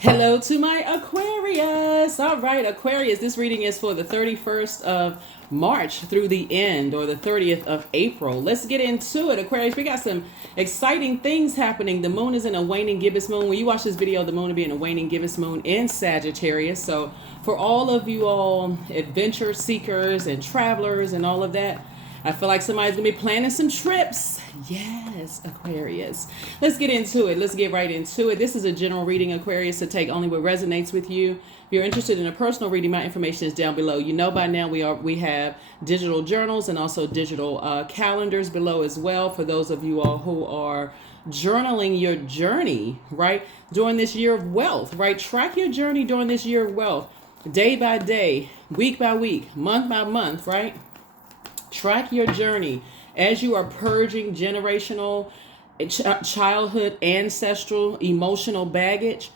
Hello to my Aquarius. All right, Aquarius, this reading is for the 31st of March through the end, or the 30th of April. Let's get into it, Aquarius. We got some exciting things happening. The moon is in a waning gibbous moon. When you watch this video, the moon will be in a waning gibbous moon in Sagittarius. So for all of you all adventure seekers and travelers and all of that, I feel like somebody's gonna be planning some trips. Yes, Aquarius. Let's get into it. Let's get right into it. This is a general reading, Aquarius, to take only what resonates with you. If you're interested in a personal reading, my information is down below. You know by now we have digital journals and also digital calendars below as well for those of you all who are journaling your journey, right? During this year of wealth, right? Track your journey during this year of wealth, day by day, week by week, month by month, right? Track your journey as you are purging generational, childhood, ancestral, emotional baggage,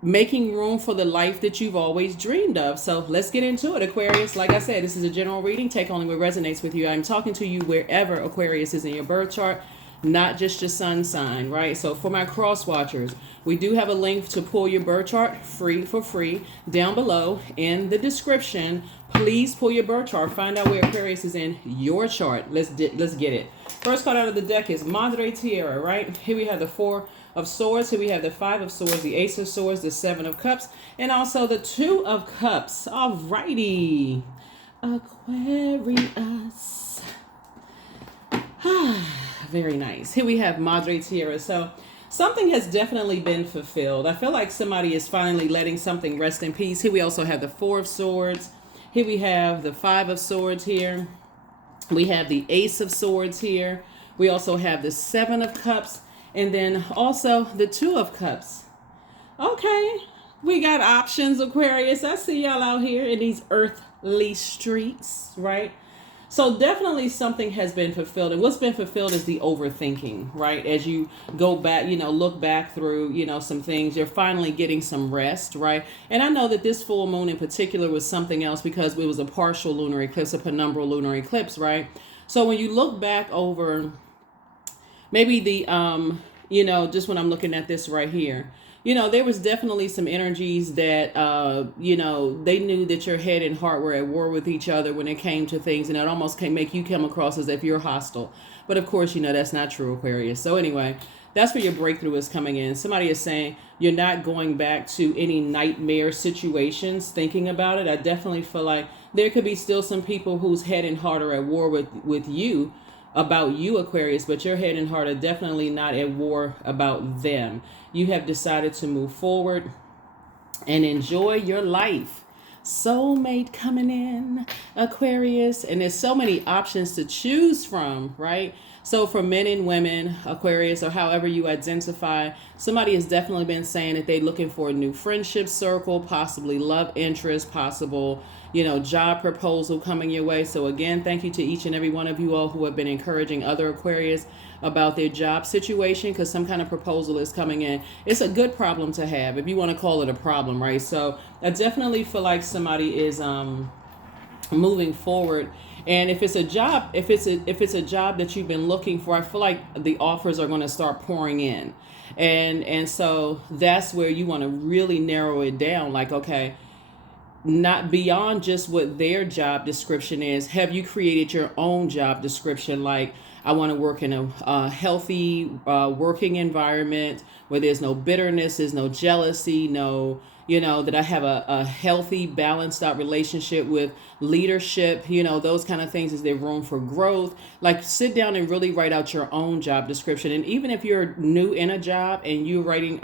making room for the life that you've always dreamed of. So let's get into it, Aquarius. Like I said, this is a general reading. Take only what resonates with you. I'm talking to you wherever Aquarius is in your birth chart, not just your sun sign, right? So for my cross watchers, we do have a link to pull your birth chart for free down below in the description. Please pull your birth chart. Find out where Aquarius is in your chart. Let's get it. First card out of the deck is Madre Tierra, right? Here we have the Four of Swords. Here we have the Five of Swords, the Ace of Swords, the Seven of Cups, and also the Two of Cups. Alrighty, Aquarius. Very nice. Here we have Madre Tierra. So something has definitely been fulfilled. I feel like somebody is finally letting something rest in peace. Here we also have the Four of Swords. Here we have the Five of Swords here. We have the Ace of Swords here. We also have the Seven of Cups. And then also the Two of Cups. Okay. We got options, Aquarius. I see y'all out here in these earthly streets, right? So definitely something has been fulfilled. And what's been fulfilled is the overthinking, right? As you go back, look back through, some things, you're finally getting some rest, right? And I know that this full moon in particular was something else because it was a partial lunar eclipse, a penumbral lunar eclipse, right? So when you look back over maybe the, just when I'm looking at this right here, there was definitely some energies that, they knew that your head and heart were at war with each other when it came to things. And it almost can make you come across as if you're hostile. But of course, that's not true, Aquarius. So anyway, that's where your breakthrough is coming in. Somebody is saying you're not going back to any nightmare situations thinking about it. I definitely feel like there could be still some people whose head and heart are at war with you, about you, Aquarius, but your head and heart are definitely not at war about them. You have decided to move forward and enjoy your life. Soulmate coming in, Aquarius, and there's so many options to choose from, right? So for men and women, Aquarius, or however you identify, somebody has definitely been saying that they're looking for a new friendship circle, possibly love interest, possible, job proposal coming your way. So again, thank you to each and every one of you all who have been encouraging other Aquarius about their job situation, because some kind of proposal is coming in. It's a good problem to have, if you want to call it a problem, right? So I definitely feel like somebody is moving forward. And if it's a job, if it's a job that you've been looking for, I feel like the offers are going to start pouring in. And so that's where you want to really narrow it down. Like, okay, not beyond just what their job description is. Have you created your own job description? Like, I want to work in a healthy working environment where there's no bitterness, there's no jealousy, that I have a healthy, balanced out relationship with leadership, those kind of things. Is there room for growth? Like, sit down and really write out your own job description. And even if you're new in a job and you're writing,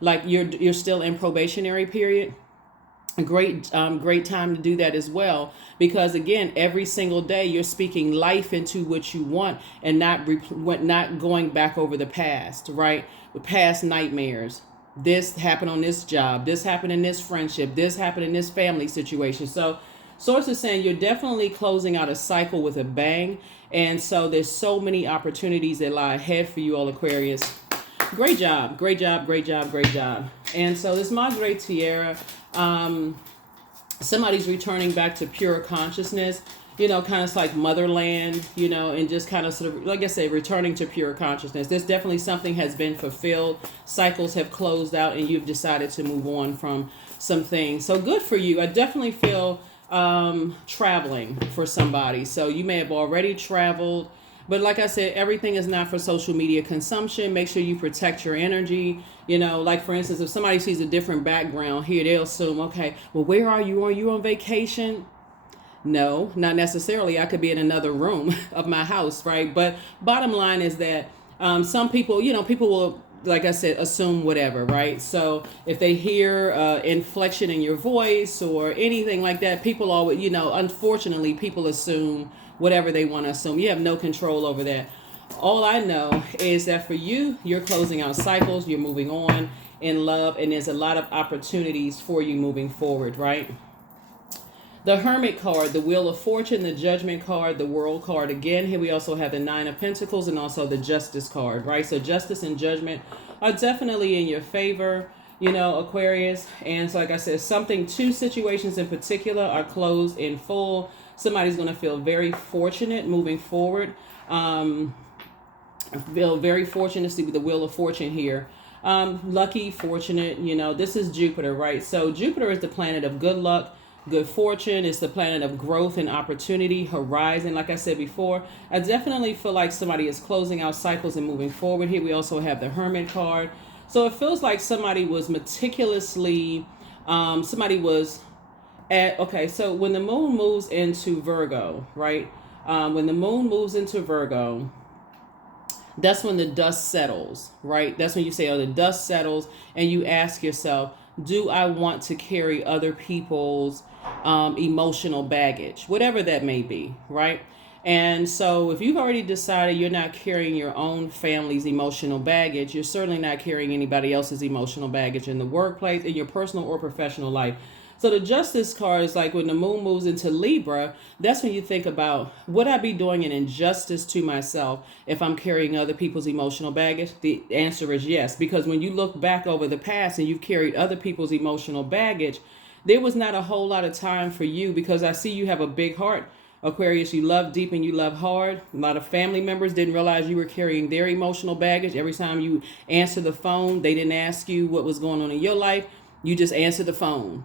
like you're still in probationary period, great time to do that as well, because again, every single day you're speaking life into what you want and not going back over the past, right? The past nightmares. This happened on this job, this happened in this friendship, this happened in this family situation. So source is saying you're definitely closing out a cycle with a bang. And so there's so many opportunities that lie ahead for you all, Aquarius. Great job, great job, great job, great job. And so this Madre Tierra, somebody's returning back to pure consciousness. kind of like motherland, and just kind of sort of, like I said, returning to pure consciousness. There's definitely something has been fulfilled. Cycles have closed out and you've decided to move on from some things. So good for you. I definitely feel traveling for somebody. So you may have already traveled. But like I said, everything is not for social media consumption. Make sure you protect your energy. Like for instance, if somebody sees a different background here, they'll assume, okay, well, where are you? Are you on vacation? No, not necessarily. I could be in another room of my house, right? But bottom line is that some people, people will, like I said, assume whatever, right? So if they hear inflection in your voice or anything like that, people always, unfortunately, people assume whatever they want to assume. You have no control over that. All I know is that for you, you're closing out cycles, you're moving on in love, and there's a lot of opportunities for you moving forward, right? The Hermit card, the Wheel of Fortune, the Judgment card, the World card. Again, here we also have the Nine of Pentacles and also the Justice card, right? So Justice and Judgment are definitely in your favor, Aquarius. And so like I said, two situations in particular are closed in full. Somebody's going to feel very fortunate moving forward. Feel very fortunate to see the Wheel of Fortune here. Lucky, fortunate, this is Jupiter, right? So Jupiter is the planet of good luck, good fortune. It's the planet of growth and opportunity, horizon. Like I said before, I definitely feel like somebody is closing out cycles and moving forward. Here we also have the Hermit card. So it feels like somebody was meticulously, so when the moon moves into Virgo, right? When the moon moves into Virgo, that's when the dust settles, right? That's when you say, the dust settles, and you ask yourself, do I want to carry other people's emotional baggage, whatever that may be, right? And so if you've already decided you're not carrying your own family's emotional baggage, you're certainly not carrying anybody else's emotional baggage in the workplace, in your personal or professional life. So the Justice card is like when the moon moves into Libra, that's when you think about, would I be doing an injustice to myself if I'm carrying other people's emotional baggage? The answer is yes, because when you look back over the past and you've carried other people's emotional baggage, there was not a whole lot of time for you, because I see you have a big heart, Aquarius. You love deep and you love hard. A lot of family members didn't realize you were carrying their emotional baggage. Every time you answer the phone, they didn't ask you what was going on in your life. You just answered the phone.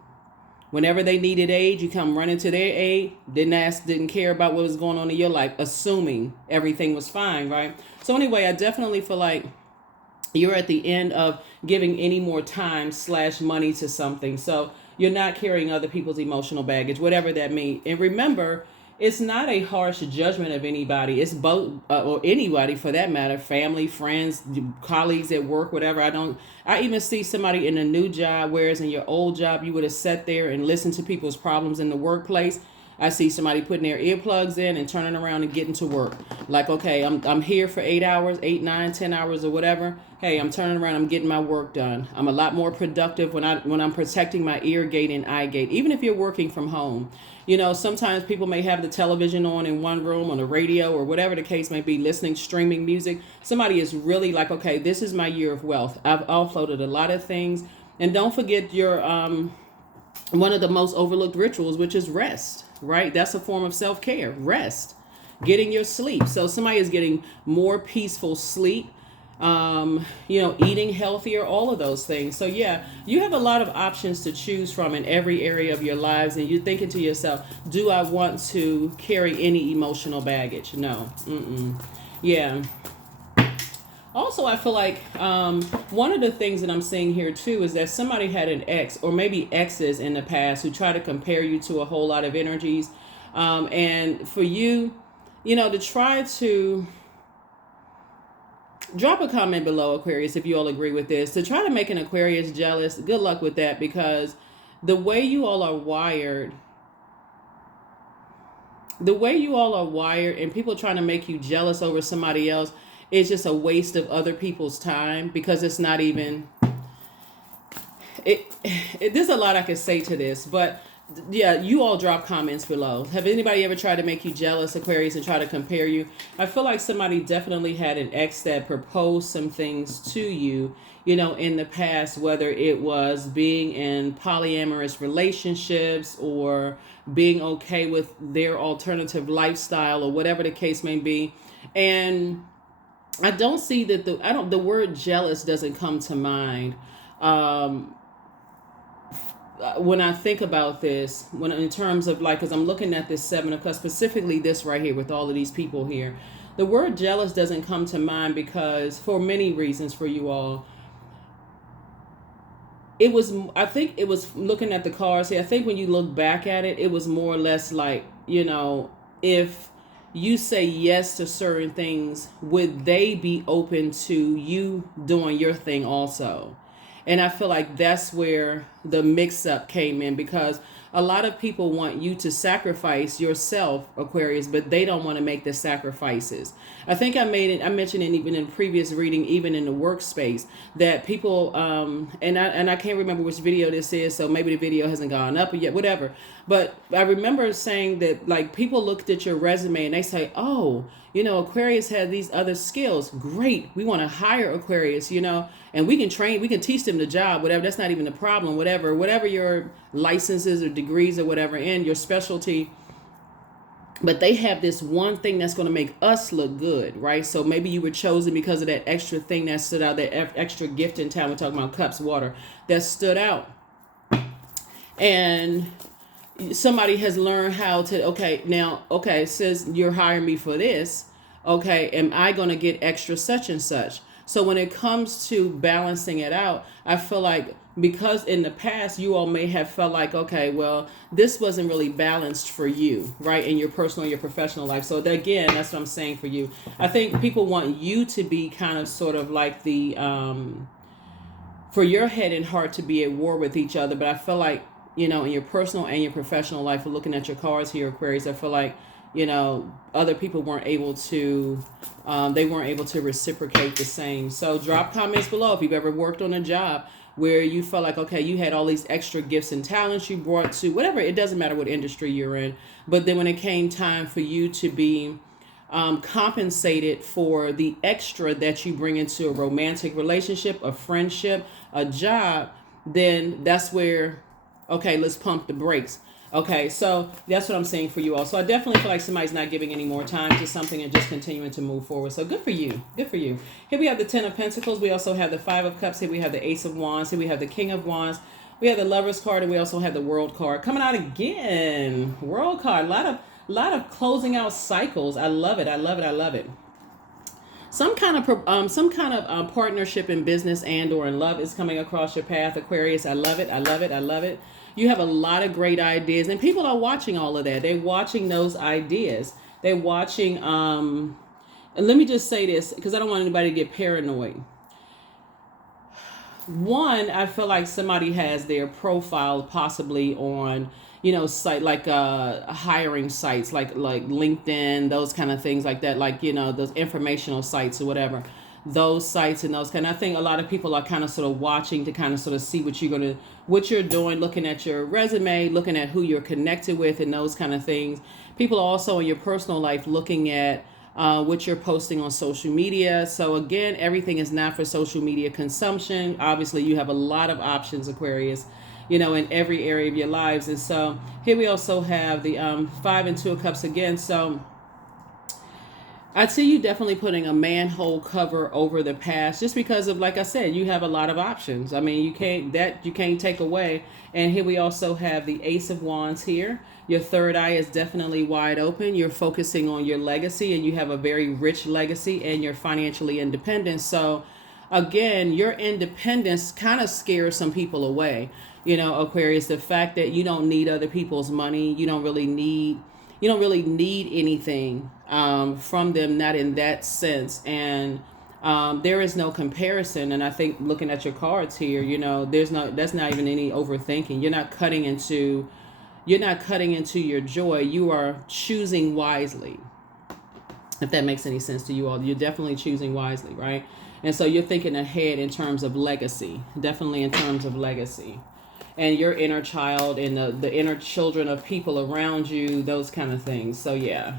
Whenever they needed aid, you come running to their aid. Didn't care about what was going on in your life, assuming everything was fine, right? So anyway, I definitely feel like you're at the end of giving any more time / money to something. So you're not carrying other people's emotional baggage, whatever that means. And remember, it's not a harsh judgment of anybody. It's both, or anybody for that matter, family, friends, colleagues at work, whatever. I even see somebody in a new job, whereas in your old job, you would have sat there and listened to people's problems in the workplace. I see somebody putting their earplugs in and turning around and getting to work. Like, okay, I'm here for 8 hours, 8, 9, 10 hours or whatever. Hey, I'm turning around, I'm getting my work done. I'm a lot more productive when I'm protecting my ear gate and eye gate, even if you're working from home. Sometimes people may have the television on in one room, on the radio, or whatever the case may be, listening, streaming music. Somebody is really like, okay, this is my year of wealth. I've offloaded a lot of things. And don't forget your one of the most overlooked rituals, which is rest, right? That's a form of self-care, rest, getting your sleep. So somebody is getting more peaceful sleep, eating healthier, all of those things. So yeah, you have a lot of options to choose from in every area of your lives. And you're thinking to yourself, do I want to carry any emotional baggage? No. Yeah. Also, I feel like one of the things that I'm seeing here too is that somebody had an ex, or maybe exes in the past, who try to compare you to a whole lot of energies. And for you, to try to drop a comment below, Aquarius, if you all agree with this, to try to make an Aquarius jealous. Good luck with that, because the way you all are wired, and people trying to make you jealous over somebody else, it's just a waste of other people's time, because it's not even, there's a lot I could say to this, but yeah, you all drop comments below. Have anybody ever tried to make you jealous, Aquarius, and try to compare you? I feel like somebody definitely had an ex that proposed some things to you, in the past, whether it was being in polyamorous relationships or being okay with their alternative lifestyle or whatever the case may be. And I don't see that the word jealous doesn't come to mind. Um, when I think about this, when in terms of like, because I'm looking at this Seven of Cups, specifically this right here with all of these people here, the word jealous doesn't come to mind because for many reasons for you all. I think it was looking at the cards here. I think when you look back at it, it was more or less like, if you say yes to certain things, would they be open to you doing your thing also? And I feel like that's where the mix up came in, because a lot of people want you to sacrifice yourself, Aquarius, but they don't want to make the sacrifices. I think I mentioned it even in previous reading, even in the workspace, that people, and I can't remember which video this is, so maybe the video hasn't gone up yet, whatever. But I remember saying that like people looked at your resume and they say, oh, Aquarius had these other skills. Great. We want to hire Aquarius, and we can teach them the job, whatever. That's not even the problem, whatever your licenses or degrees or whatever in your specialty. But they have this one thing that's going to make us look good, right? So maybe you were chosen because of that extra thing that stood out, that extra gift in town. We're talking about cups, water, that stood out. And somebody has learned how to, says you're hiring me for this. Okay, am I going to get extra such and such? So when it comes to balancing it out, I feel like because in the past you all may have felt like, okay, well, this wasn't really balanced for you, right, in your personal, your professional life. So again, that's what I'm saying for you. I think people want you to be kind of sort of like the, for your head and heart to be at war with each other. But I feel like, in your personal and your professional life, looking at your cards here, Aquarius, I feel like, other people weren't able to, they weren't able to reciprocate the same. So drop comments below if you've ever worked on a job where you felt like, okay, you had all these extra gifts and talents you brought to whatever, it doesn't matter what industry you're in. But then when it came time for you to be compensated for the extra that you bring into a romantic relationship, a friendship, a job, then that's where, okay, let's pump the brakes. Okay, so that's what I'm saying for you all. So I definitely feel like somebody's not giving any more time to something and just continuing to move forward. So good for you. Good for you. Here we have the Ten of Pentacles. We also have the Five of Cups. Here we have the Ace of Wands. Here we have the King of Wands. We have the Lover's card, and we also have the World card. Coming out again. World card. A lot of closing out cycles. I love it. I love it. I love it. Some kind of partnership in business and or in love is coming across your path, Aquarius. I love it. I love it. I love it. You have a lot of great ideas, and people are watching all of that. They're watching those ideas. They're watching, and let me just say this, because I don't want anybody to get paranoid. One, I feel like somebody has their profile possibly on, site like hiring sites like LinkedIn, those kind of things like that, like, those informational sites or whatever. Those sites and those kind of, I think a lot of people are kind of sort of watching to kind of sort of see what you're doing, looking at your resume, looking at who you're connected with and those kind of things. People are also in your personal life looking at what you're posting on social media. So again, everything is not for social media consumption. Obviously you have a lot of options, Aquarius, in every area of your lives. And so here we also have the 5 and 2 of Cups again. So I'd see you definitely putting a manhole cover over the past, just because of, like I said, you have a lot of options. I mean, you can't take away. And here we also have the Ace of Wands here. Your third eye is definitely wide open. You're focusing on your legacy, and you have a very rich legacy, and you're financially independent. So again, your independence kind of scares some people away. Aquarius, the fact that you don't need other people's money, you don't really need anything from them, not in that sense. And there is no comparison. And I think looking at your cards here, that's not even any overthinking. You're not cutting into your joy. You are choosing wisely. If that makes any sense to you all, you're definitely choosing wisely, right? And so you're thinking ahead in terms of legacy, definitely in terms of legacy. and your inner child and the inner children of people around you, those kind of things. So yeah,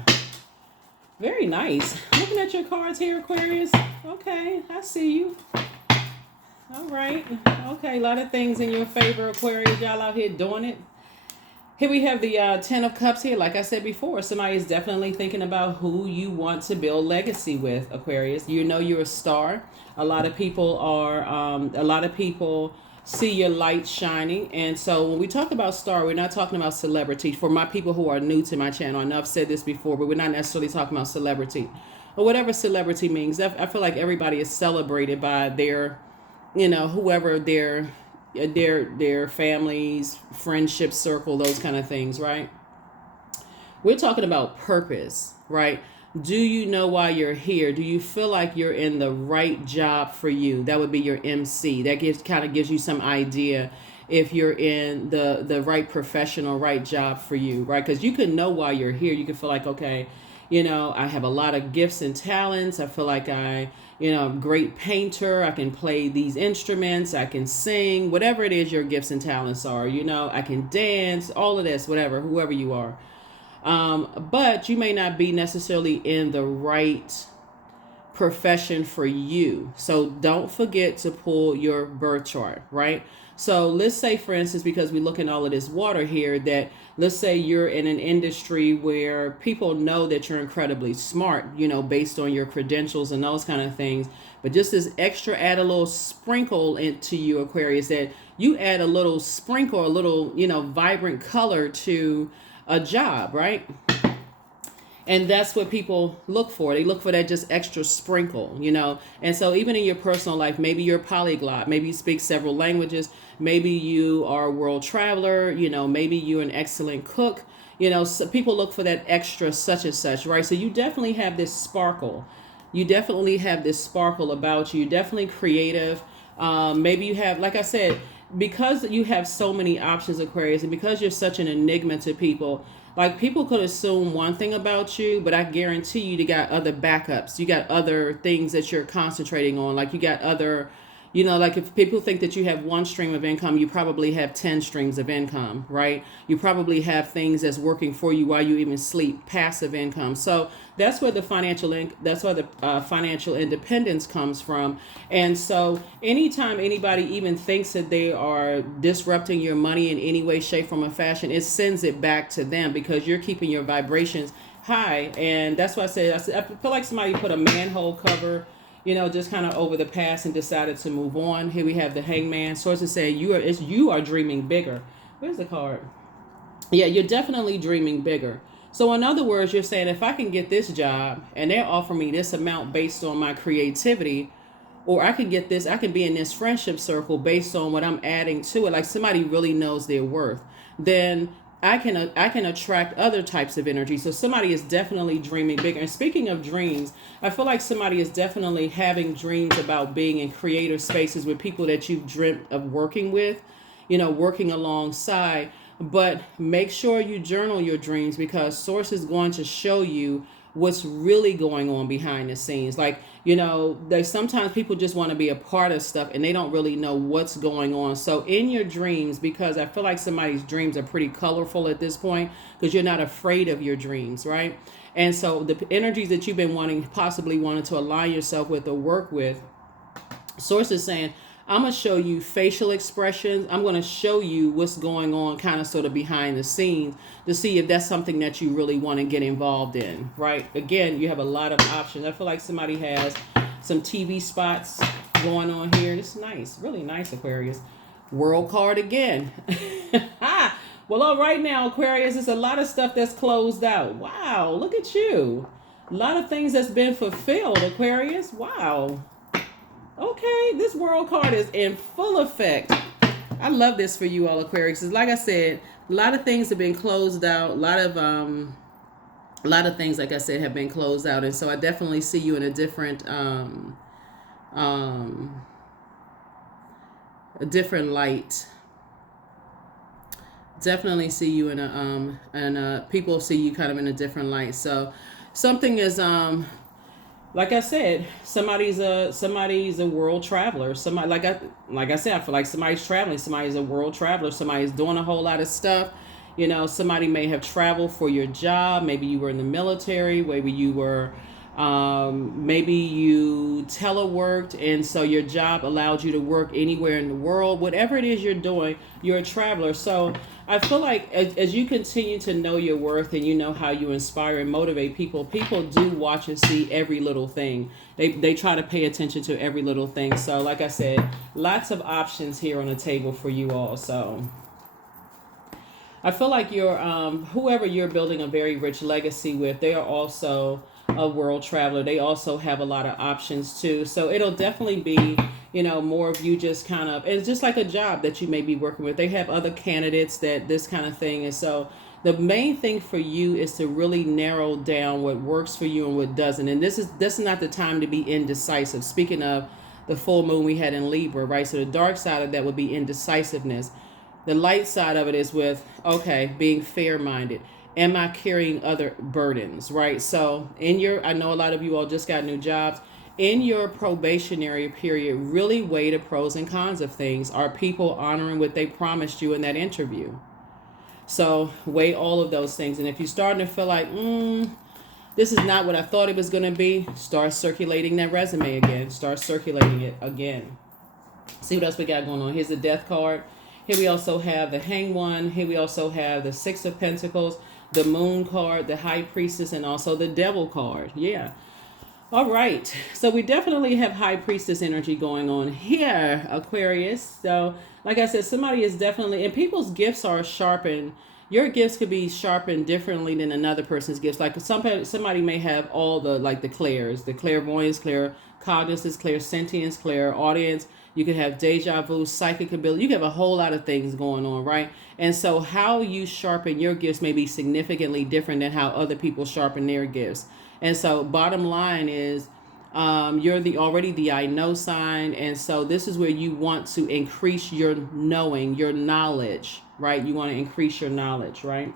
very nice. Looking at your cards here, Aquarius. Okay, I see you. All right. Okay, a lot of things in your favor, Aquarius. Y'all out here doing it. Here we have the 10 of Cups here. Like I said before, somebody is definitely thinking about who you want to build legacy with, Aquarius. You know you're a star. A lot of people see your light shining. And so when we talk about star, we're not talking about celebrity. For my people who are new to my channel, I know I've said this before, but we're not necessarily talking about celebrity. Or whatever celebrity means. I feel like everybody is celebrated by their, whoever their families, friendship circle, those kind of things, right? We're talking about purpose, right? Do you know why you're here? Do you feel like you're in the right job for you? That would be your MC. That kind of gives you some idea if you're in the right profession or right job for you, right? Because you can know why you're here. You can feel like, okay, I have a lot of gifts and talents. I feel like I'm a great painter. I can play these instruments. I can sing, whatever it is your gifts and talents are. I can dance, all of this, whatever, whoever you are. But you may not be necessarily in the right profession for you. So don't forget to pull your birth chart, right? So let's say, for instance, because we look in all of this water here, that let's say you're in an industry where people know that you're incredibly smart, based on your credentials and those kind of things. But just this extra, add a little sprinkle into you, Aquarius, that you add a little sprinkle, a little, vibrant color to a job, right? And that's what people look for. They look for that just extra sprinkle, And so even in your personal life, maybe you're a polyglot. Maybe you speak several languages. Maybe you are a world traveler. Maybe you're an excellent cook. So people look for that extra such and such, right? So you definitely have this sparkle. You definitely have this sparkle about you. You're definitely creative. Maybe you have, like I said, because you have so many options, Aquarius, and because you're such an enigma to people, like people could assume one thing about you, but I guarantee you got other backups. You got other things that you're concentrating on. Like you got other, like if people think that you have one stream of income, you probably have 10 streams of income, right? You probably have things that's working for you while you even sleep, passive income. So that's where the financial independence comes from. And so anytime anybody even thinks that they are disrupting your money in any way, shape, form, or fashion, it sends it back to them because you're keeping your vibrations high. And that's why I feel like somebody put a manhole cover, just kind of over the past and decided to move on. Here we have the Hangman. Sources say you are dreaming bigger. Where's the card? Yeah, you're definitely dreaming bigger. So in other words, you're saying if I can get this job and they're offering me this amount based on my creativity, or I can get this, I can be in this friendship circle based on what I'm adding to it, like somebody really knows their worth, then I can attract other types of energy. So somebody is definitely dreaming bigger. And speaking of dreams, I feel like somebody is definitely having dreams about being in creative spaces with people that you've dreamt of working with, working alongside. But make sure you journal your dreams because Source is going to show you what's really going on behind the scenes. Like, there's sometimes people just want to be a part of stuff and they don't really know what's going on. So in your dreams, because I feel like somebody's dreams are pretty colorful at this point because you're not afraid of your dreams, right? And so the energies that you've been possibly wanting to align yourself with or work with, Source is saying, I'm going to show you facial expressions. I'm going to show you what's going on kind of sort of behind the scenes to see if that's something that you really want to get involved in, right? Again, you have a lot of options. I feel like somebody has some TV spots going on here. It's nice, really nice, Aquarius. World card again. Well, all right now, Aquarius, there's a lot of stuff that's closed out. Wow, look at you. A lot of things that's been fulfilled, Aquarius. Wow. Okay, this world card is in full effect. I love this for you all, Aquarius. Like I said, a lot of things have been closed out. A lot of things, like I said, have been closed out. And so I definitely see you in a different light. Definitely see you in a, and people see you kind of in a different light. So something is, like I said, somebody's a world traveler. Somebody, like I said, I feel like somebody's traveling. Somebody's a world traveler. Somebody's doing a whole lot of stuff. You know, somebody may have traveled for your job. Maybe you were in the military. Maybe you were, maybe you teleworked, and so your job allowed you to work anywhere in the world. Whatever it is you're doing, you're a traveler. So I feel like as you continue to know your worth and you know how you inspire and motivate people, people do watch and see every little thing. They try to pay attention to every little thing. So like I said, lots of options here on the table for you all. So I feel like you're, whoever you're building a very rich legacy with, they are also a world traveler. They also have a lot of options too. So it'll definitely be, you know, more of you just kind of, it's just like a job that you may be working with. They have other candidates that this kind of thing. And so the main thing for you is to really narrow down what works for you and what doesn't. And this is not the time to be indecisive. Speaking of the full moon we had in Libra, right? So the dark side of that would be indecisiveness. The light side of it is with, okay, being fair-minded. Am I carrying other burdens, right? So I know a lot of you all just got new jobs. In your probationary period, really weigh the pros and cons of things. Are people honoring what they promised you in that interview? So weigh all of those things. And if you're starting to feel like, this is not what I thought it was going to be, start circulating that resume again. Start circulating it again. See what else we got going on. Here's the Death card. Here we also have the Hanged One. Here we also have the Six of Pentacles, the Moon card, the High Priestess, and also the Devil card. Yeah. All right. So we definitely have High Priestess energy going on here, Aquarius. So like I said, somebody is definitely, and people's gifts are sharpened. Your gifts could be sharpened differently than another person's gifts. Like somebody may have all the, like the clairs, the clairvoyance, claircognizance, clairsentience, clairaudience. You could have deja vu, psychic ability. You could have a whole lot of things going on, right? And so how you sharpen your gifts may be significantly different than how other people sharpen their gifts. And so bottom line is you're already the I know sign. And so this is where you want to increase your knowing, your knowledge, right? You want to increase your knowledge, right?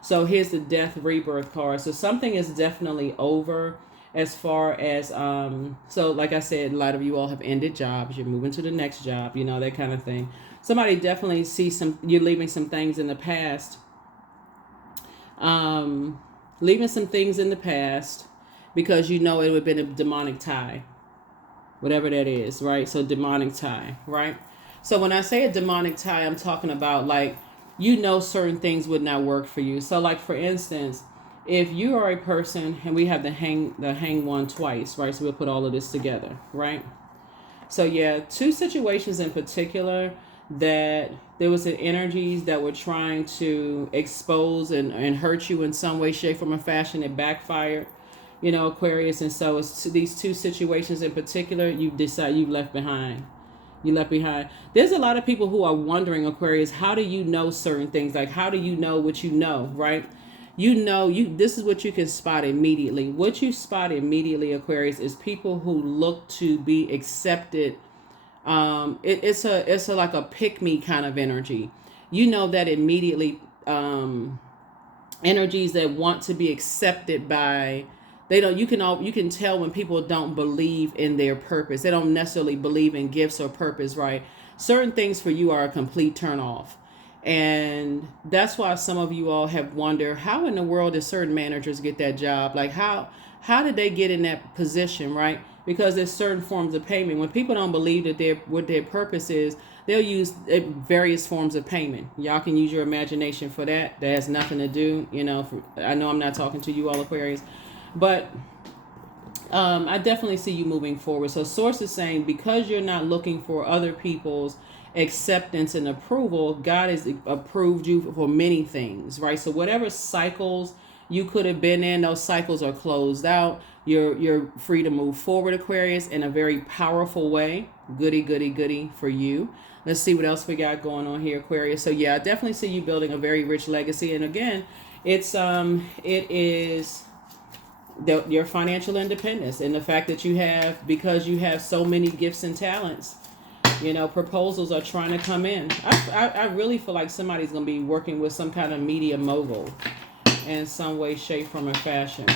So here's the Death Rebirth card. So something is definitely over. As far as, so like I said, a lot of you all have ended jobs. You're moving to the next job, you know, that kind of thing. Somebody definitely sees you're leaving some things in the past. Leaving some things in the past because you know it would have been a demonic tie. Whatever that is, right? So demonic tie, right? So when I say a demonic tie, I'm talking about like, you know, certain things would not work for you. So like, for instance, if you are a person, and we have the hang one twice, right? So we'll put all of this together, right? So yeah, two situations in particular that there was energies that were trying to expose and hurt you in some way, shape, form, or fashion. It backfired, you know, Aquarius. And so it's these two situations in particular, you decide you left behind. You left behind. There's a lot of people who are wondering, Aquarius, how do you know certain things? Like, how do you know what you know, right? You know, this is what you can spot immediately. What you spot immediately, Aquarius, is people who look to be accepted. It's a like a pick me kind of energy. You know that immediately. Energies that want to be accepted by, you can tell when people don't believe in their purpose. They don't necessarily believe in gifts or purpose, right? Certain things for you are a complete turn off. And that's why some of you all have wondered, how in the world did certain managers get that job? Like how did they get in that position, right? Because there's certain forms of payment. When people don't believe that what their purpose is, they'll use various forms of payment. Y'all can use your imagination for that. That has nothing to do, you know, I know I'm not talking to you all, Aquarius, but I definitely see you moving forward. So source is saying, because you're not looking for other people's acceptance and approval, God has approved you for many things, right? So whatever cycles you could have been in, those cycles are closed out. You're free to move forward, Aquarius, in a very powerful way. Goody for you. Let's see what else we got going on here, Aquarius. So yeah, I definitely see you building a very rich legacy. And again, it is your financial independence and the fact that because you have so many gifts and talents. You know, proposals are trying to come in. I really feel like somebody's going to be working with some kind of media mogul in some way, shape, form, or fashion.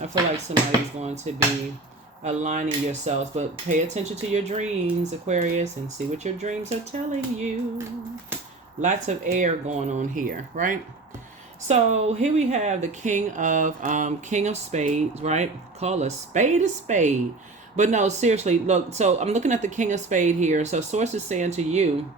I feel like somebody's going to be aligning yourselves, but pay attention to your dreams, Aquarius, and see what your dreams are telling you. Lots of air going on here, right? So here we have the King of Spades, right? Call a spade. But no, seriously, look. So I'm looking at the King of Spades here. So Source is saying to you,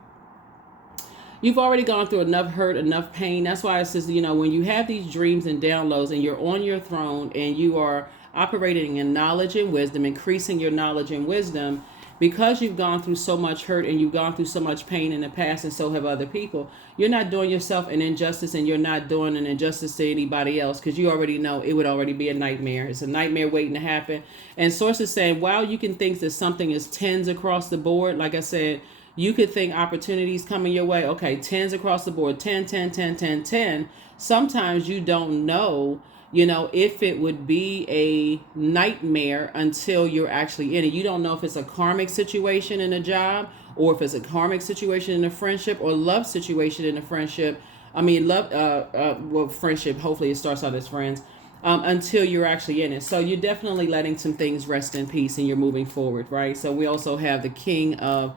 you've already gone through enough hurt, enough pain. That's why it says, when you have these dreams and downloads and you're on your throne and you are operating in knowledge and wisdom, increasing your knowledge and wisdom, because you've gone through so much hurt and you've gone through so much pain in the past, and so have other people, you're not doing yourself an injustice, and you're not doing an injustice to anybody else, because you already know it would already be a nightmare. It's a nightmare waiting to happen. And Source is saying, while you can think that something is tens across the board, like I said, you could think opportunities coming your way. Okay, tens across the board, 10, 10, 10, 10, 10. Sometimes you don't know, if it would be a nightmare until you're actually in it. You don't know if it's a karmic situation in a job, or if it's a karmic situation in a friendship, or love situation in a friendship. Friendship, hopefully it starts out as friends, until you're actually in it. So you're definitely letting some things rest in peace and you're moving forward, right? So we also have the King of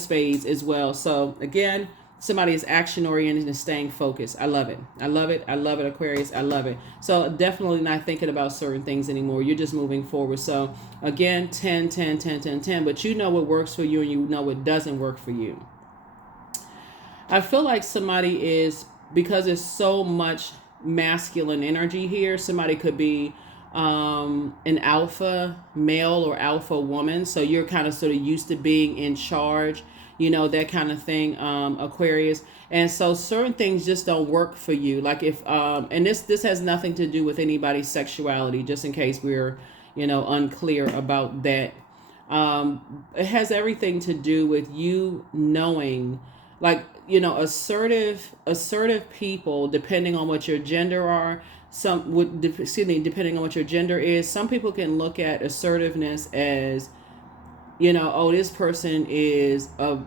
Spades as well. So again, somebody is action oriented and staying focused. I love it. Aquarius. I love it. So definitely not thinking about certain things anymore. You're just moving forward. So again, 10, 10, 10, 10, 10. But you know what works for you and you know what doesn't work for you. I feel like somebody is, because there's so much masculine energy here, somebody could be an alpha male or alpha woman. So you're kind of sort of used to being in charge, that kind of thing, Aquarius. And so certain things just don't work for you. Like if, and this has nothing to do with anybody's sexuality, just in case we're, unclear about that. It has everything to do with you knowing, like, assertive people, depending on what your gender are, depending on what your gender is, some people can look at assertiveness as, this person is a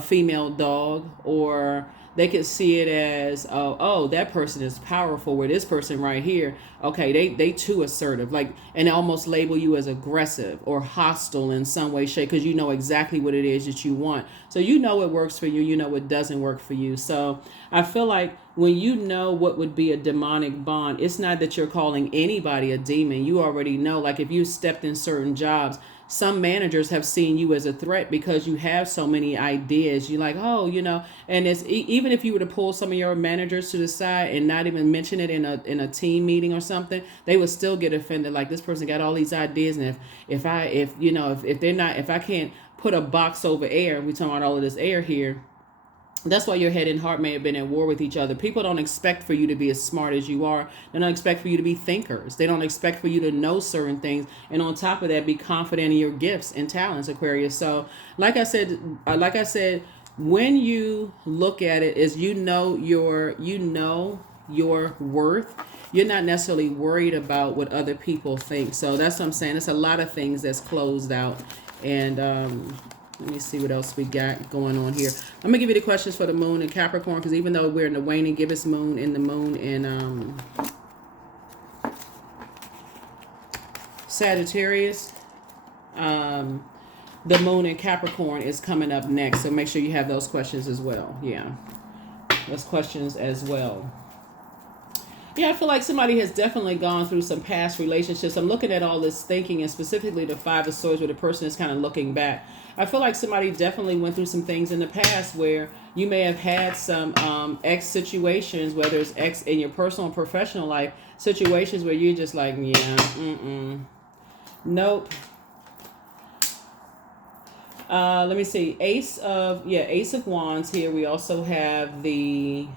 female dog, or they could see it as, that person is powerful, where this person right here, okay, they too assertive, like, and almost label you as aggressive or hostile in some way, shape, because you know exactly what it is that you want. So what works for you, what doesn't work for you. So I feel like when you know what would be a demonic bond, it's not that you're calling anybody a demon. You already know, like if you stepped in certain jobs, some managers have seen you as a threat because you have so many ideas. You're like, and it's even if you were to pull some of your managers to the side and not even mention it in a team meeting or something, they would still get offended. Like, this person got all these ideas, and if I can't put a box over air, we talking about all of this air here. That's why your head and heart may have been at war with each other. People don't expect for you to be as smart as you are. They don't expect for you to be thinkers. They don't expect for you to know certain things. And on top of that, be confident in your gifts and talents, Aquarius. So like I said, when you look at it, is your worth. You're not necessarily worried about what other people think. So that's what I'm saying. It's a lot of things that's closed out. And let me see what else we got going on here. I'm going to give you the questions for the moon and Capricorn, because even though we're in the waning gibbous moon, in the moon in Sagittarius, the moon in Capricorn is coming up next. So make sure you have those questions as well. Yeah, those questions as well. Yeah, I feel like somebody has definitely gone through some past relationships. I'm looking at all this thinking, and specifically the Five of Swords, where the person is kind of looking back. I feel like somebody definitely went through some things in the past where you may have had some ex situations, whether it's ex in your personal and professional life, situations where you're just like, nope. Let me see. Ace of Wands here. We also have the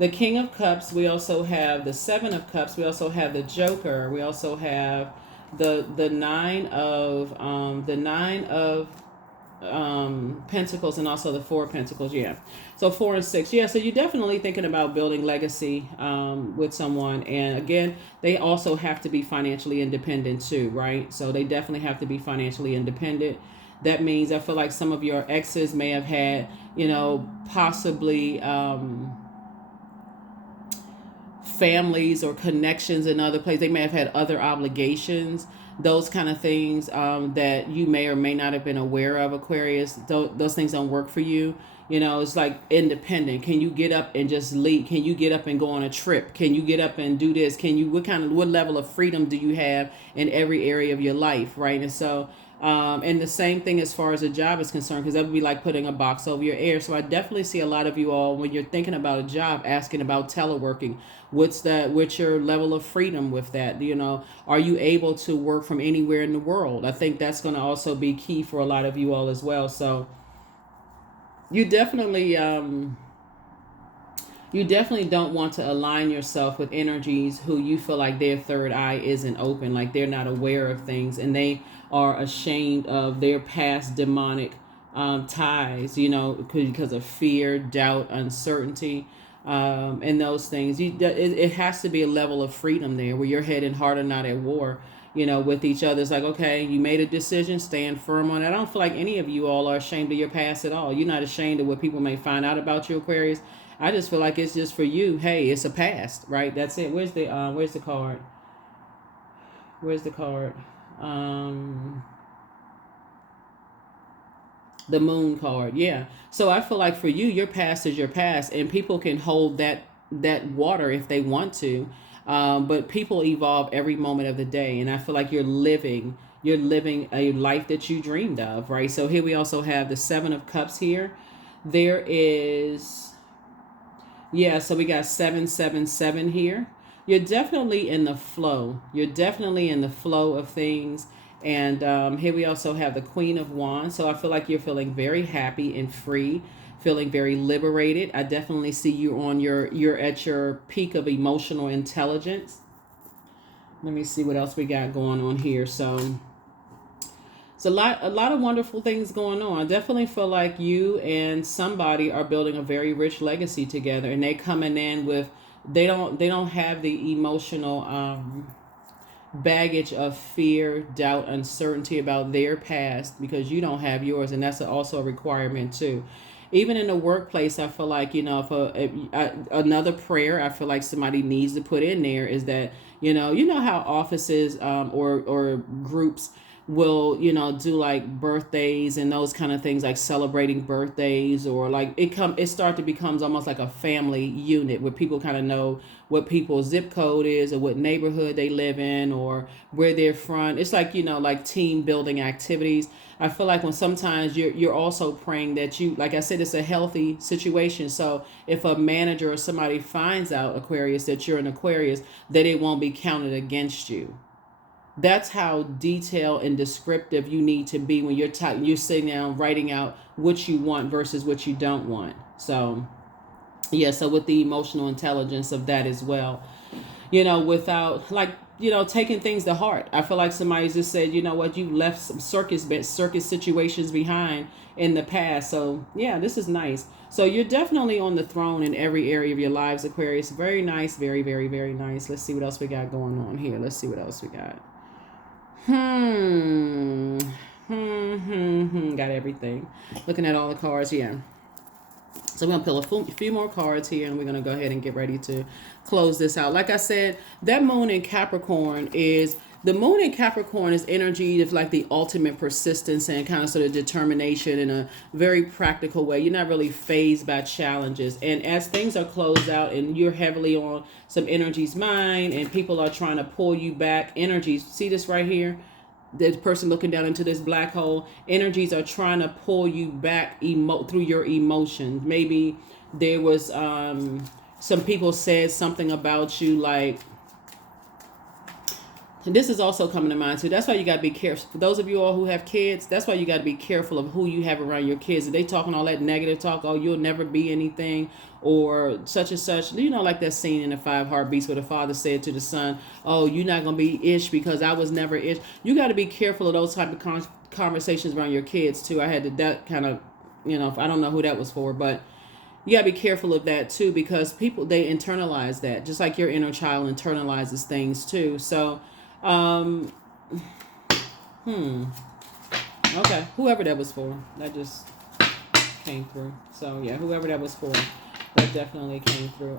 King of Cups. We also have the Seven of Cups. We also have the Joker. We also have the Nine of Pentacles, and also the Four of Pentacles. Yeah, so 4 and 6. Yeah, so you're definitely thinking about building legacy with someone. And again, they also have to be financially independent too, right? So they definitely have to be financially independent. That means I feel like some of your exes may have had, possibly families or connections in other places. They may have had other obligations, those kind of things, that you may or may not have been aware of, Aquarius. Those things don't work for you. It's like independent. Can you get up and just leave? Can you get up and go on a trip? Can you get up and do this? What level of freedom do you have in every area of your life, right? And so, and the same thing as far as a job is concerned, because that would be like putting a box over your ear. So I definitely see a lot of you all, when you're thinking about a job, asking about teleworking. What's your level of freedom with that? Are you able to work from anywhere in the world? I think that's going to also be key for a lot of you all as well. So you definitely don't want to align yourself with energies who you feel like their third eye isn't open, like they're not aware of things, and they are ashamed of their past demonic ties, because of fear, doubt, uncertainty, and those things. It has to be a level of freedom there where your head and heart are not at war, with each other. It's like, okay, you made a decision, stand firm on it. I don't feel like any of you all are ashamed of your past at all. You're not ashamed of what people may find out about you, Aquarius. I just feel like it's just for you. Hey, it's a past, right? That's it. Where's the card? Where's the card? The moon card. Yeah. So I feel like for you, your past is your past, and people can hold that water if they want to. But people evolve every moment of the day, and I feel like you're living a life that you dreamed of, right? So here we also have the Seven of Cups here. There is, yeah, so we got 777 here. You're definitely in the flow. You're definitely in the flow of things. And here we also have the Queen of Wands. So I feel like you're feeling very happy and free, feeling very liberated. I definitely see you you're at your peak of emotional intelligence. Let me see what else we got going on here. So it's a lot of wonderful things going on. I definitely feel like you and somebody are building a very rich legacy together, and they coming in with, they don't have the emotional baggage of fear, doubt, uncertainty about their past, because you don't have yours, and that's also a requirement too. Even in the workplace, I feel like, another prayer I feel like somebody needs to put in there is that, how offices or groups will, do like birthdays and those kind of things, like celebrating birthdays, or like it start to becomes almost like a family unit where people kind of know what people's zip code is, or what neighborhood they live in, or where they're from. It's like, like team building activities. I feel like when sometimes you're also praying that like I said, it's a healthy situation. So if a manager or somebody finds out, Aquarius, that you're an Aquarius, that it won't be counted against you. That's how detailed and descriptive you need to be when you're sitting down writing out what you want versus what you don't want. So yeah, so with the emotional intelligence of that as well, without taking things to heart. I feel like somebody just said, you know what, you left some circus situations behind in the past. So yeah, this is nice. So you're definitely on the throne in every area of your lives, Aquarius. Very nice. Very, very, very nice. Let's see what else we got going on here. Let's see what else we got. Got everything. Looking at all the cards, yeah. So we're going to pull a few more cards here, and we're going to go ahead and get ready to close this out. Like I said, that moon in Capricorn is energy of like the ultimate persistence and kind of sort of determination in a very practical way. You're not really fazed by challenges. And as things are closed out and you're heavily on some energy's mind and people are trying to pull you back, energies, see this right here? The person looking down into this black hole, energies are trying to pull you back through your emotions. Maybe there was some people said something about you, like, and this is also coming to mind too. That's why you got to be careful. For those of you all who have kids, that's why you got to be careful of who you have around your kids. If they talking all that negative talk, oh, you'll never be anything, or such and such. Like that scene in the 5 Heartbeats where the father said to the son, oh, you're not going to be ish because I was never ish. You got to be careful of those type of conversations around your kids too. I had that kind of, I don't know who that was for, but you got to be careful of that too, because people, they internalize that, just like your inner child internalizes things too. So, let Okay, whoever that was for, that just came through. So yeah, whoever that was for, that definitely came through.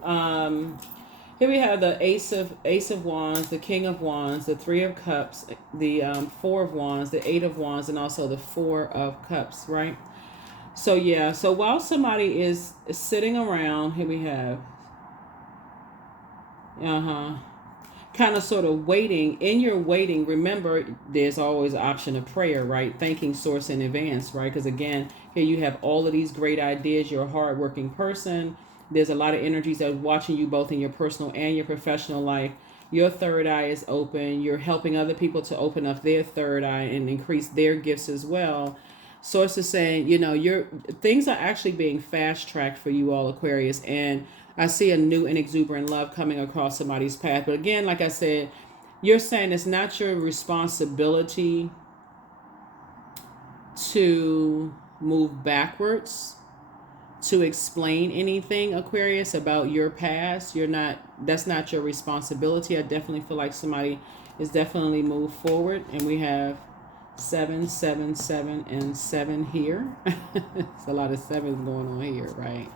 Here we have the Ace of Wands, the King of Wands, the Three of Cups, the Four of Wands, the Eight of Wands, and also the Four of Cups, right? So yeah, so while somebody is sitting around, here we have, kind of sort of waiting. In your waiting, remember there's always an option of prayer, right? Thanking source in advance, right? Because again, here you have all of these great ideas. You're a hardworking person. There's a lot of energies that are watching you both in your personal and your professional life. Your third eye is open. You're helping other people to open up their third eye and increase their gifts as well. Source is saying, your things are actually being fast tracked for you all, Aquarius, and I see a new and exuberant love coming across somebody's path. But again, like I said, you're saying it's not your responsibility to move backwards, to explain anything, Aquarius, about your past. That's not your responsibility. I definitely feel like somebody is definitely moved forward. And we have 7, 7, 7, and 7 here. It's a lot of sevens going on here, right?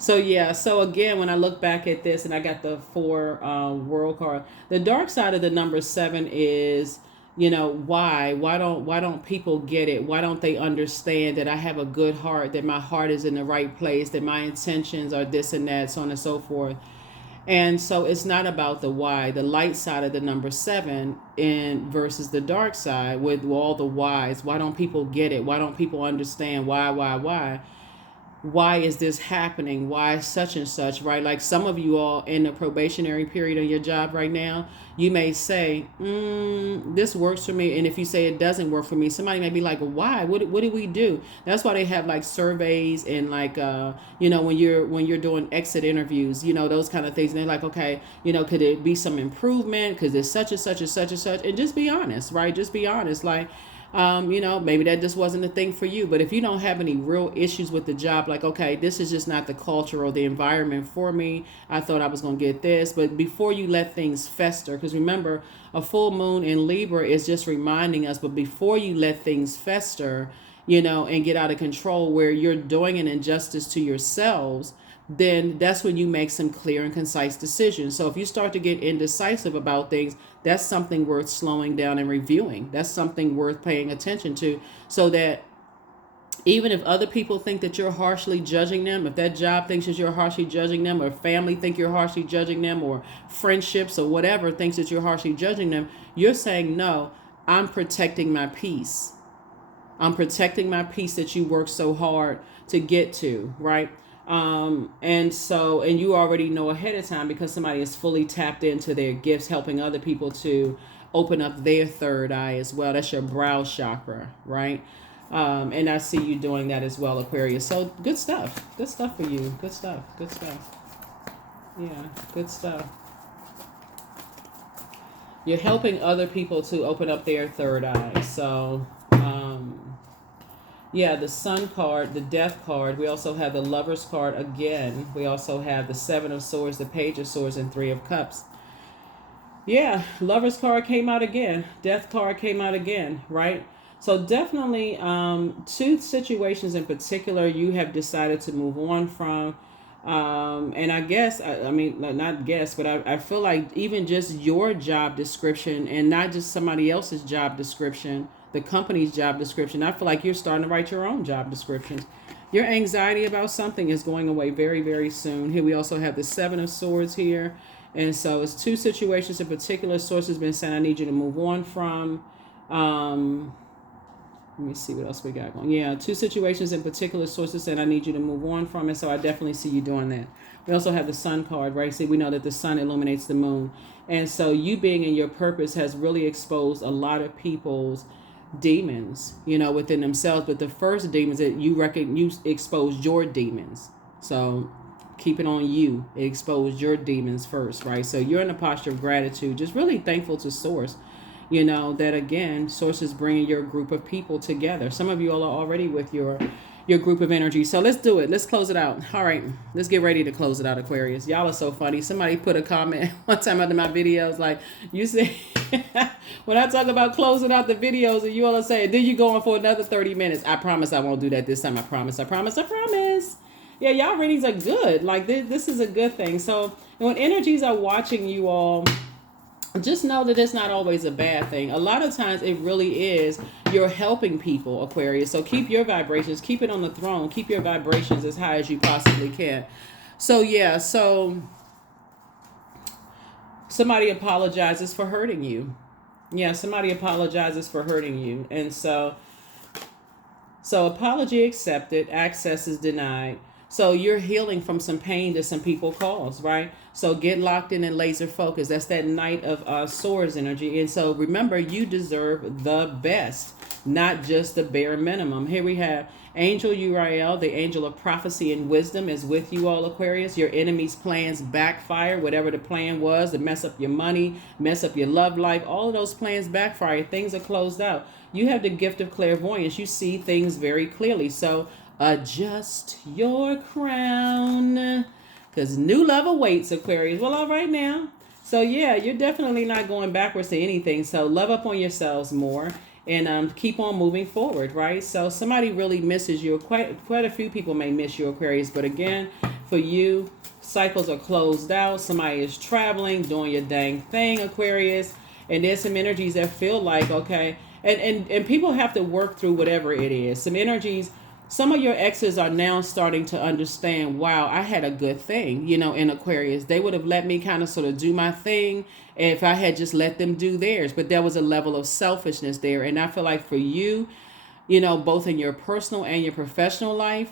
So yeah, so again, when I look back at this and I got the 4 world card, the dark side of the number 7 is, why don't people get it? Why don't they understand that I have a good heart, that my heart is in the right place, that my intentions are this and that, so on and so forth. And so it's not about the why, the light side of the number 7 in versus the dark side with all the whys. Why don't people get it? Why don't people understand? Why is this happening? Why such and such, right? Like some of you all in the probationary period of your job right now, you may say, this works for me. And if you say it doesn't work for me, somebody may be like, why? What do we do? That's why they have like surveys and like, when you're doing exit interviews, those kind of things. And they're like, okay, could it be some improvement? Because it's such and such and such and such. And just be honest, right? Just be honest. Like, maybe that just wasn't a thing for you. But if you don't have any real issues with the job, like, okay, this is just not the culture or the environment for me. I thought I was going to get this. But before you let things fester, because remember, a full moon in Libra is just reminding us, but before you let things fester, and get out of control where you're doing an injustice to yourselves, then that's when you make some clear and concise decisions. So if you start to get indecisive about things, that's something worth slowing down and reviewing. That's something worth paying attention to, so that even if other people think that you're harshly judging them, if that job thinks that you're harshly judging them, or family think you're harshly judging them, or friendships or whatever thinks that you're harshly judging them, you're saying, no, I'm protecting my peace. I'm protecting my peace that you work so hard to get to, right? And you already know ahead of time because somebody is fully tapped into their gifts, helping other people to open up their third eye as well. That's your brow chakra, right? And I see you doing that as well, Aquarius. So good stuff. Good stuff for you. Good stuff. Good stuff. Yeah, good stuff. You're helping other people to open up their third eye. So, yeah, the Sun card, the Death card. We also have the Lover's card again. We also have the 7 of Swords, the Page of Swords, and 3 of Cups. Yeah, Lover's card came out again. Death card came out again, right? So definitely 2 situations in particular you have decided to move on from. And I guess, I mean, not guess, but I feel like even just your job description and not just somebody else's job description, the company's job description, I feel like you're starting to write your own job descriptions. Your anxiety about something is going away very, very soon. Here we also have the 7 of Swords here. And so it's 2 situations in particular. Source has been saying, I need you to move on from. Let me see what else we got going. Yeah, 2 situations in particular. Sources said, I need you to move on from it. So I definitely see you doing that. We also have the Sun card, right? See, we know that the sun illuminates the moon. And so you being in your purpose has really exposed a lot of people's demons, within themselves. But the first demons that you exposed your demons. So keep it on you. It exposed your demons first, right? So you're in a posture of gratitude, just really thankful to Source. That again, Source is bringing your group of people together. Some of you all are already with your your group of energy. So let's do it. Let's close it out. All right, let's get ready to close it out, Aquarius. Y'all are so funny. Somebody put a comment one time under my videos like, you say, when I talk about closing out the videos and you all are saying, then you going for another 30 minutes. I promise I won't do that this time. I promise. I promise. I promise. Yeah, y'all readings are good. Like this is a good thing. So when energies are watching you all, just know that it's not always a bad thing. A lot of times it really is. You're helping people, Aquarius. So keep your vibrations, keep it on the throne, keep your vibrations as high as you possibly can. So yeah, so somebody apologizes for hurting you. Yeah, somebody apologizes for hurting you. And so apology accepted, access is denied. So you're healing from some pain that some people cause, right? So get locked in and laser focus. That's that Knight of Swords energy. And so remember, you deserve the best, not just the bare minimum. Here we have Angel Uriel, the angel of prophecy and wisdom, is with you all, Aquarius. Your enemy's plans backfire. Whatever the plan was to mess up your money, mess up your love life, all of those plans backfire. Things are closed out. You have the gift of clairvoyance. You see things very clearly. So adjust your crown, because new love awaits, Aquarius. Well, all right now. So yeah, you're definitely not going backwards to anything. So love up on yourselves more and keep on moving forward, right? So somebody really misses you. Quite a few people may miss you, Aquarius. But again, for you, cycles are closed out. Somebody is traveling, doing your dang thing, Aquarius. And there's some energies that feel like, okay, and people have to work through whatever it is. Some energies. Some of your exes are now starting to understand, wow, I had a good thing, in Aquarius. They would have let me kind of sort of do my thing if I had just let them do theirs. But there was a level of selfishness there. And I feel like for you, both in your personal and your professional life,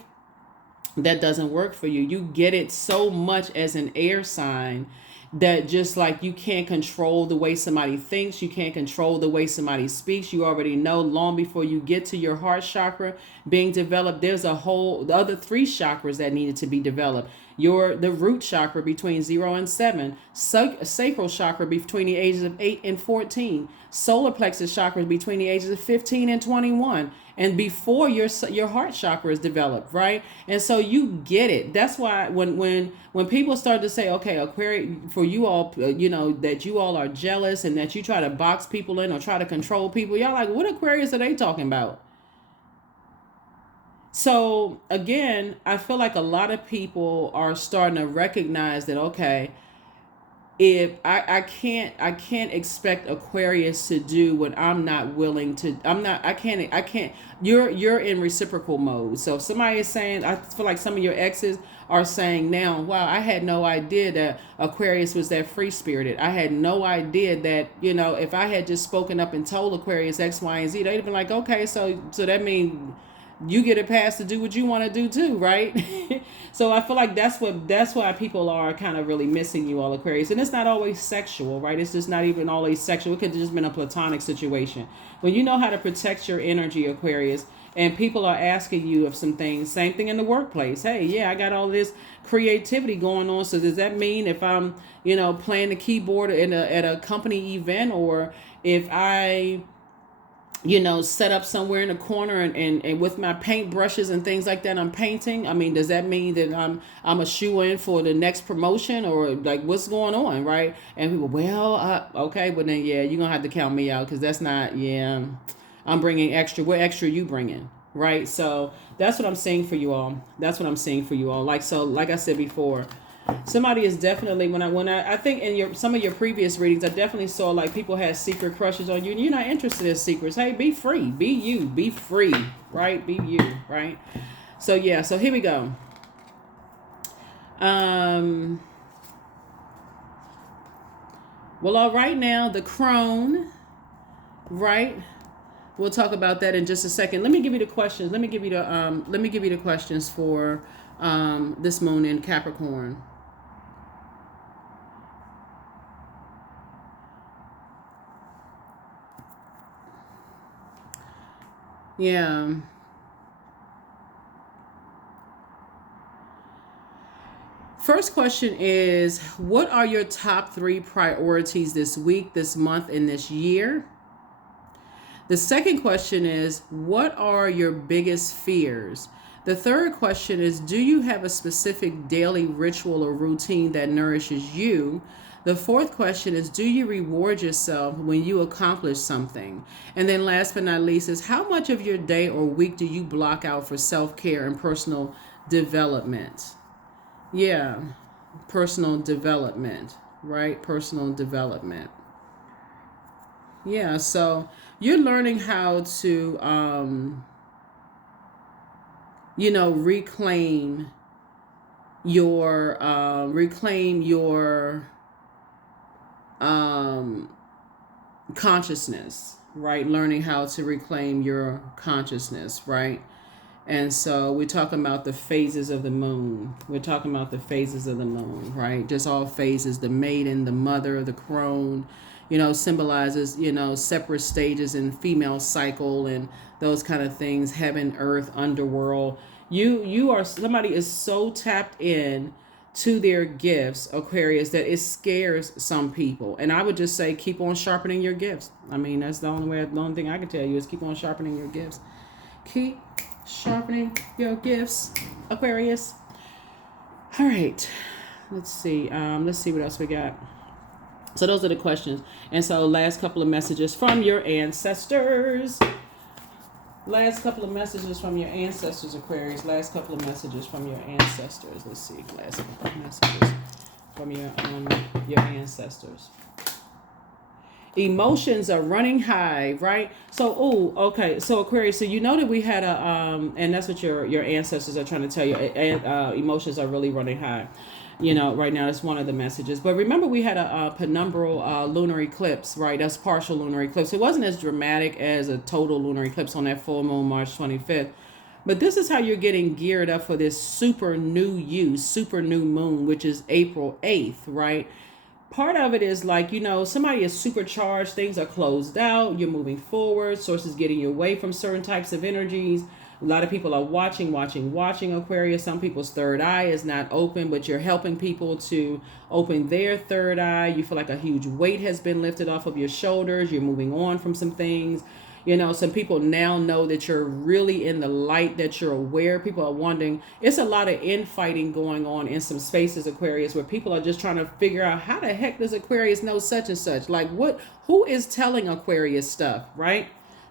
that doesn't work for you. You get it so much as an air sign that just like you can't control the way somebody thinks, you can't control the way somebody speaks. You already know long before you get to your heart chakra being developed, there's the other 3 chakras that needed to be developed. The root chakra between 0 and 7, sacral chakra between the ages of 8 and 14, solar plexus chakra between the ages of 15 and 21. And before your heart chakra is developed, right? And so you get it. That's why when people start to say, okay, Aquarius, for you all, that you all are jealous and that you try to box people in or try to control people, y'all like, what Aquarius are they talking about? So again, I feel like a lot of people are starting to recognize that, okay, if I can't expect Aquarius to do what I'm not willing to. I can't. You're in reciprocal mode. So if somebody is saying, I feel like some of your exes are saying now, wow, I had no idea that Aquarius was that free spirited. I had no idea that, if I had just spoken up and told Aquarius X, Y, and Z, they'd have been like, okay, so that means you get a pass to do what you want to do too, right? So I feel like that's why people are kind of really missing you all, Aquarius. And it's not always sexual, right? It's just not even always sexual. It could have just been a platonic situation. When you know how to protect your energy, Aquarius, and people are asking you of some things, same thing in the workplace. Hey, yeah, I got all this creativity going on. So does that mean if I'm, playing the keyboard at a company event, or if I set up somewhere in a corner and with my paint brushes and things like that, I'm painting. I mean, does that mean that I'm a shoe-in for the next promotion, or like what's going on, right? And people, well, okay, but then, yeah, you're going to have to count me out, because that's not, yeah, I'm bringing extra. What extra you bringing, right? So that's what I'm saying for you all. Like, so, like I said before, somebody is definitely, when I think in some of your previous readings, I definitely saw like people had secret crushes on you, and you're not interested in secrets. Hey, be free, be you, be free, right? Be you, right? So yeah, so here we go. Well, all right now, the crone, right? We'll talk about that in just a second. Let me give you the questions. Let me give you the questions for this moon in Capricorn. Yeah. First question is, what are your top 3 priorities this week, this month, and this year? The second question is, what are your biggest fears? The third question is, do you have a specific daily ritual or routine that nourishes you? The fourth question is, do you reward yourself when you accomplish something? And then last but not least is, how much of your day or week do you block out for self-care and personal development? Yeah, personal development, right? Personal development. Yeah, so you're learning how to, reclaim your um, consciousness, right? Learning how to reclaim your consciousness, right? And so we're talking about the phases of the moon. We're talking about the phases of the moon, right? Just all phases, the maiden, the mother, the crone, symbolizes, separate stages in female cycle and those kind of things, heaven, earth, underworld. Somebody is so tapped in to their gifts, Aquarius, that it scares some people. And I would just say, keep on sharpening your gifts. I mean, that's the only thing I can tell you is keep on sharpening your gifts. Keep sharpening your gifts, Aquarius. All right, let's see what else we got. So those are the questions. And so last couple of messages from your ancestors. Last couple of messages from your ancestors, Aquarius. Last couple of messages from your ancestors. Let's see. Last couple of messages from your ancestors. Emotions are running high, right? So, okay. So Aquarius, so you know that we had and that's what your ancestors are trying to tell you. Emotions are really running high. Right now that's one of the messages. But remember, we had a penumbral lunar eclipse, right? That's partial lunar eclipse. It wasn't as dramatic as a total lunar eclipse on that full moon, March 25th. But this is how you're getting geared up for this super new moon, which is April 8th, right? Part of it is like, somebody is supercharged. Things are closed out. You're moving forward. Sources getting you away from certain types of energies. A lot of people are watching Aquarius. Some people's third eye is not open, but you're helping people to open their third eye. You feel like a huge weight has been lifted off of your shoulders. You're moving on from some things. Some people now know that you're really in the light, that you're aware. People are wondering. It's a lot of infighting going on in some spaces, Aquarius, where people are just trying to figure out, how the heck does Aquarius know such and such? Like, who is telling Aquarius stuff, right?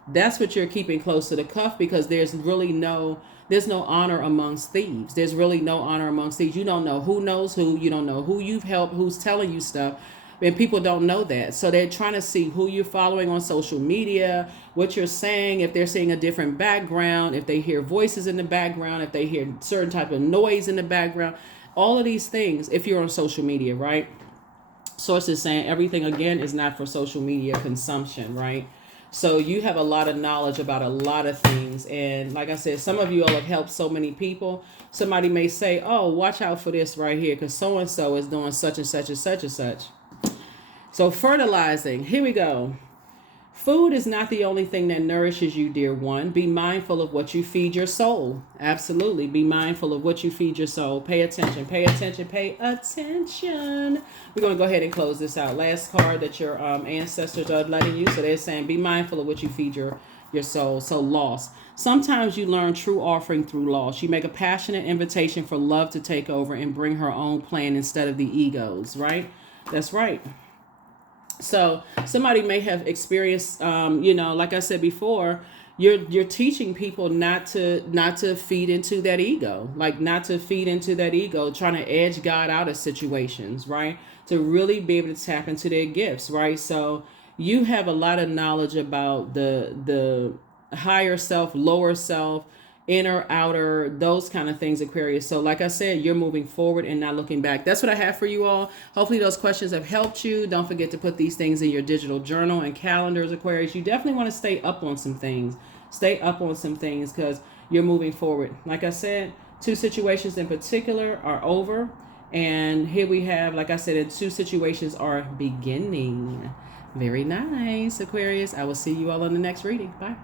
That's what you're keeping close to the cuff, because there's no honor amongst thieves. There's really no honor amongst thieves. You don't know who knows who. You don't know who you've helped, who's telling you stuff. And people don't know that. So they're trying to see who you're following on social media, what you're saying, if they're seeing a different background, if they hear voices in the background, if they hear certain type of noise in the background, all of these things, if you're on social media, right? Sources saying everything, again, is not for social media consumption, right? So you have a lot of knowledge about a lot of things. And like I said, some of you all have helped so many people. Somebody may say, oh, watch out for this right here, because so-and-so is doing such and such and such and such. So fertilizing, here we go. Food is not the only thing that nourishes you, dear one. Be mindful of what you feed your soul. Absolutely. Be mindful of what you feed your soul. Pay attention, pay attention, pay attention. We're going to go ahead and close this out. Last card that your ancestors are letting you. So they're saying, be mindful of what you feed your soul. So loss. Sometimes you learn true offering through loss. You make a passionate invitation for love to take over and bring her own plan instead of the ego's, right? That's right. So somebody may have experienced, like I said before, you're teaching people not to feed into that ego, trying to edge God out of situations, right? To really be able to tap into their gifts, right? So you have a lot of knowledge about the higher self, lower self, inner, outer, those kind of things, Aquarius. So like I said, you're moving forward and not looking back. That's what I have for you all. Hopefully those questions have helped you. Don't forget to put these things in your digital journal and calendars, Aquarius. You definitely want to stay up on some things. Because you're moving forward. Like I said, 2 situations in particular are over. And here we have, like I said, 2 situations are beginning. Very nice, Aquarius. I will see you all on the next reading. Bye.